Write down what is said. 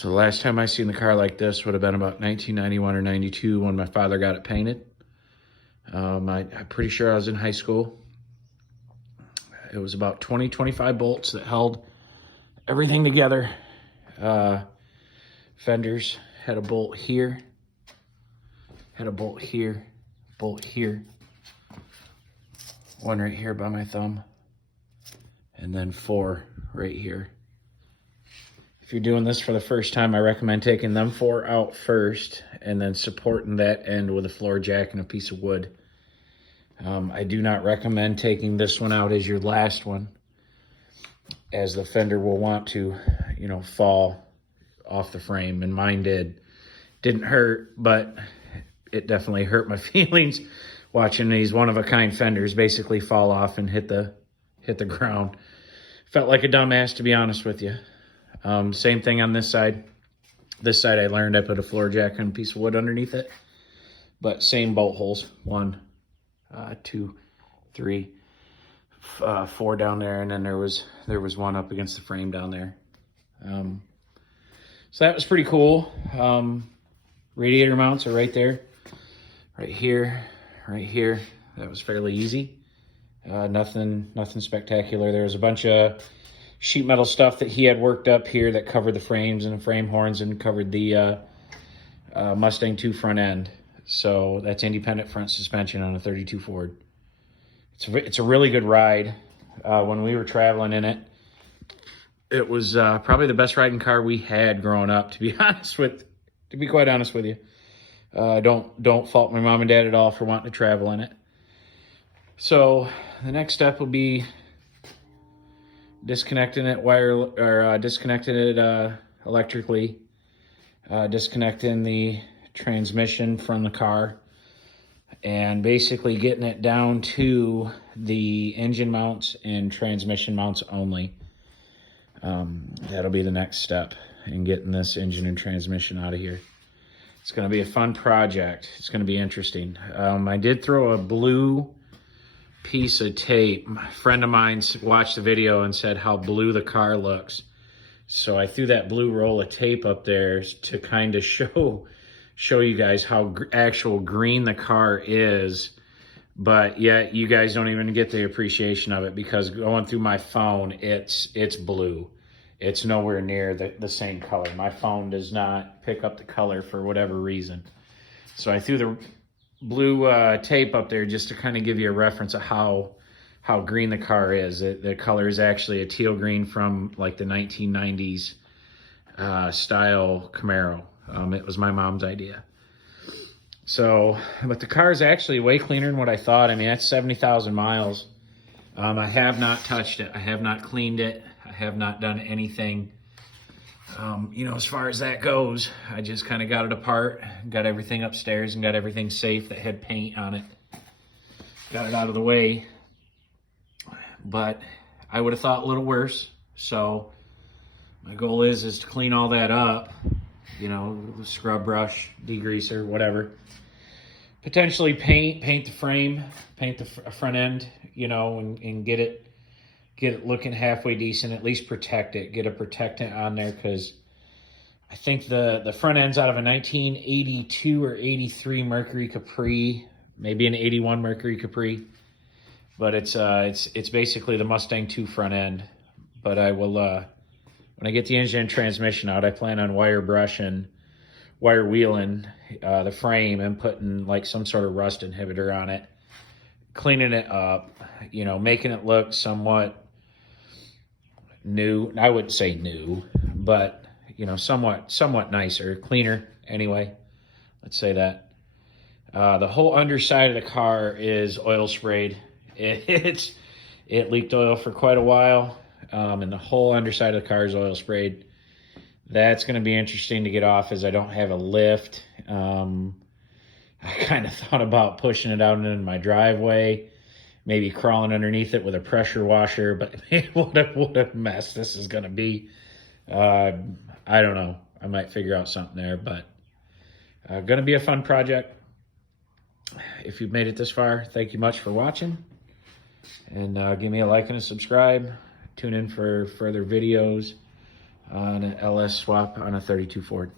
So the last time I seen the car like this would have been about 1991 or 92 when my father got it painted. I'm pretty sure I was in high school. It was about 20, 25 bolts that held everything together. Fenders had a bolt here, had a bolt here, one right here by my thumb, and then 4 right here. If you're doing this for the first time, I recommend taking them 4 out first and then supporting that end with a floor jack and a piece of wood. I do not recommend taking this one out as your last one, as the fender will want to, fall off the frame, and mine did. Didn't hurt, but it definitely hurt my feelings watching these one-of-a-kind fenders basically fall off and hit the ground. Felt like a dumbass, to be honest with you. Same thing on this side. This side I learned I put a floor jack and a piece of wood underneath it, but same bolt holes. 1, 2, 3, 4 down there, and then there was one up against the frame down there. So that was pretty cool. Radiator mounts are right there, right here. That was fairly easy. Nothing spectacular. There was a bunch of sheet metal stuff that he had worked up here that covered the frames and the frame horns and covered the Mustang 2 front end. So that's independent front suspension on a 32 Ford. It's a really good ride. When we were traveling in it, it was probably the best riding car we had growing up, to be quite honest with you. Don't fault my mom and dad at all for wanting to travel in it. So the next step will be disconnecting it electrically, disconnecting the transmission from the car, and basically getting it down to the engine mounts and transmission mounts only. That'll be the next step in getting this engine and transmission out of here. It's going to be a fun project. It's going to be interesting. I did throw a blue piece of tape. A friend of mine watched the video and said how blue the car looks. So I threw that blue roll of tape up there to kind of show you guys how actual green the car is. But yet you guys don't even get the appreciation of it, because going through my phone, it's blue. It's nowhere near the same color. My phone does not pick up the color for whatever reason. So I threw the blue tape up there just to kind of give you a reference of how green the car is. The color is actually a teal green from like the 1990s style Camaro. It was my mom's idea. So, but the car is actually way cleaner than what I thought. I mean, that's 70,000 miles. I have not touched it. I have not cleaned it. I have not done anything. As far as that goes, I just kind of got it apart, got everything upstairs, and got everything safe that had paint on it. Got it out of the way. But I would have thought a little worse. So my goal is to clean all that up, scrub brush, degreaser, whatever. Potentially paint the frame, paint the front end, and get it looking halfway decent, at least protect it, get a protectant on there, because I think the front end's out of a 1982 or 83 Mercury Capri, maybe an 81 Mercury Capri, but it's basically the Mustang 2 front end. But I will, when I get the engine and transmission out, I plan on wire wheeling the frame and putting like some sort of rust inhibitor on it, cleaning it up, making it look somewhat new. I wouldn't say new, but somewhat nicer, cleaner anyway. Let's say that. The whole underside of the car is oil sprayed. It leaked oil for quite a while, and the whole underside of the car is oil sprayed. That's going to be interesting to get off, as I don't have a lift. I kind of thought about pushing it out into my driveway, maybe crawling underneath it with a pressure washer, but what a mess this is going to be. I don't know. I might figure out something there, but going to be a fun project. If you've made it this far, thank you much for watching. And give me a like and a subscribe. Tune in for further videos. on an LS swap on a 32 Ford.